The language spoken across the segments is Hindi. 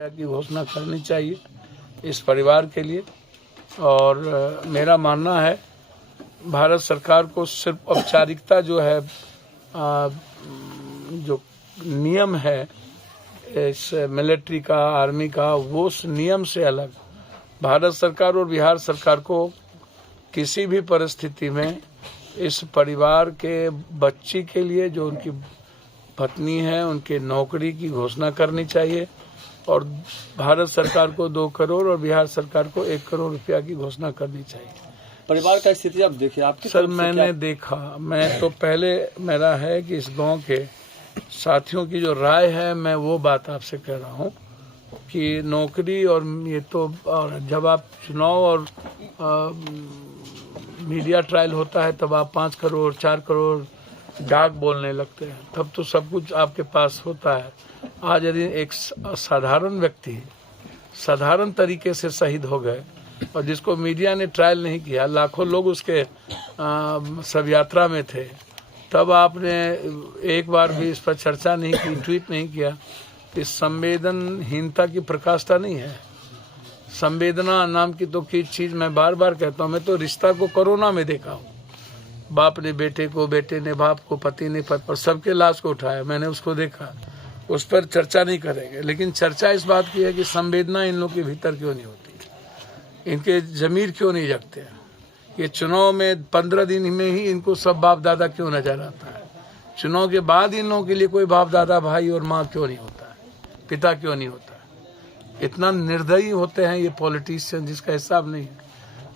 की घोषणा करनी चाहिए इस परिवार के लिए। और मेरा मानना है भारत सरकार को सिर्फ औपचारिकता जो है जो नियम है इस मिलिट्री का, आर्मी का, वो उस नियम से अलग भारत सरकार और बिहार सरकार को किसी भी परिस्थिति में इस परिवार के बच्ची के लिए जो उनकी पत्नी है उनके नौकरी की घोषणा करनी चाहिए और भारत सरकार को 2 करोड़ और बिहार सरकार को 1 करोड़ रुपया की घोषणा करनी चाहिए। परिवार का स्थिति आप देखिए आपके सर मैंने देखा, मैं तो पहले मेरा है कि इस गांव के साथियों की जो राय है मैं वो बात आपसे कह रहा हूँ कि नौकरी और ये तो जब आप चुनाव और मीडिया ट्रायल होता है तब आप 5 करोड़ 4 करोड़ डाक बोलने लगते हैं, तब तो सब कुछ आपके पास होता है। आज यदि एक साधारण व्यक्ति साधारण तरीके से शहीद हो गए और जिसको मीडिया ने ट्रायल नहीं किया, लाखों लोग उसके शव यात्रा में थे, तब आपने एक बार भी इस पर चर्चा नहीं की, ट्वीट नहीं किया। इस संवेदनहीनता की प्रकाष्ठा नहीं है। संवेदना नाम की तो की चीज मैं बार बार कहता हूँ। मैं तो रिश्ता को कोरोना में देखा हूँ, बाप ने बेटे को, बेटे ने बाप को, पति ने पति पर, सबके लाश को उठाया, मैंने उसको देखा। उस पर चर्चा नहीं करेंगे, लेकिन चर्चा इस बात की है कि संवेदना इन लोगों के भीतर क्यों नहीं होती, इनके जमीर क्यों नहीं जगते हैं। ये चुनाव में 15 दिन में ही इनको सब बाप दादा क्यों नजर आता है, चुनाव के बाद इन लोगों के लिए कोई बाप दादा, भाई और माँ क्यों नहीं होता है, पिता क्यों नहीं होता है। इतना निर्दयी होते हैं ये पॉलिटिशियन जिसका हिसाब नहीं है।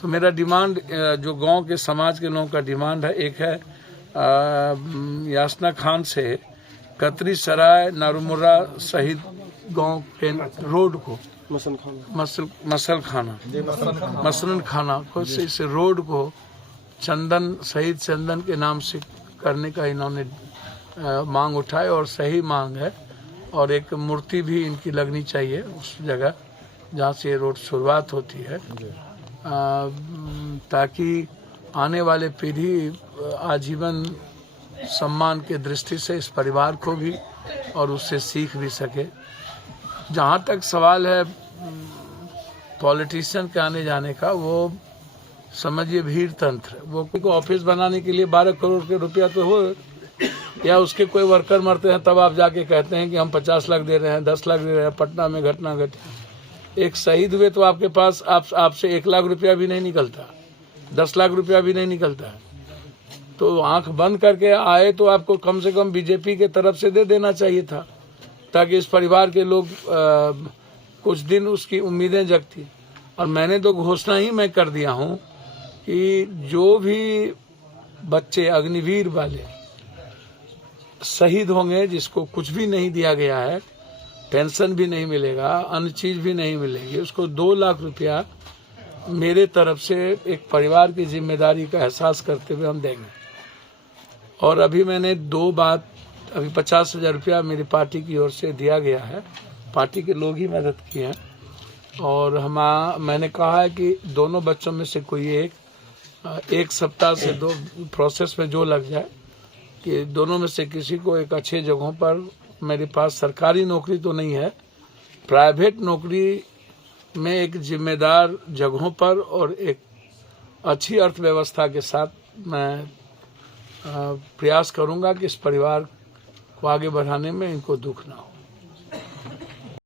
तो मेरा डिमांड जो गांव के समाज के लोगों का डिमांड है, एक है यासना खान से कतरी सराय नारुमुरा शहीद गांव के रोड को मसलन खाना को से इस रोड को चंदन, शहीद चंदन के नाम से करने का इन्होंने मांग उठाए और सही मांग है। और एक मूर्ति भी इनकी लगनी चाहिए उस जगह जहाँ से ये रोड शुरुआत होती है, ताकि आने वाले पीढ़ी आजीवन सम्मान के दृष्टि से इस परिवार को भी और उससे सीख भी सके। जहाँ तक सवाल है पॉलिटिशियन के आने जाने का, वो समझिए भीड़ तंत्र, वो को ऑफिस बनाने के लिए 12 करोड़ के रुपया तो हो, या उसके कोई वर्कर मरते हैं तब आप जाके कहते हैं कि हम 50 लाख दे रहे हैं, 10 लाख दे रहे हैं। पटना में घटना घटी, एक शहीद हुए तो आपके पास आपसे 1 लाख रुपया भी नहीं निकलता, 10 लाख रुपया भी नहीं निकलता है। तो आंख बंद करके आए तो आपको कम से कम बीजेपी के तरफ से दे देना चाहिए था, ताकि इस परिवार के लोग कुछ दिन उसकी उम्मीदें जगती। और मैंने तो घोषणा ही मैं कर दिया हूँ कि जो भी बच्चे अग्निवीर वाले शहीद होंगे, जिसको कुछ भी नहीं दिया गया है, पेंशन भी नहीं मिलेगा, अन्य चीज भी नहीं मिलेगी, उसको 2 लाख रुपया मेरे तरफ से एक परिवार की जिम्मेदारी का एहसास करते हुए हम देंगे। और अभी मैंने अभी 50,000 रुपया मेरी पार्टी की ओर से दिया गया है, पार्टी के लोग ही मदद किए हैं। और मैंने कहा है कि दोनों बच्चों में से कोई एक सप्ताह से 2 प्रोसेस में जो लग जाए, कि दोनों में से किसी को एक अच्छे जगहों पर, मेरे पास सरकारी नौकरी तो नहीं है, प्राइवेट नौकरी में एक जिम्मेदार जगहों पर और एक अच्छी अर्थव्यवस्था के साथ मैं प्रयास करूंगा कि इस परिवार को आगे बढ़ाने में इनको दुख ना हो।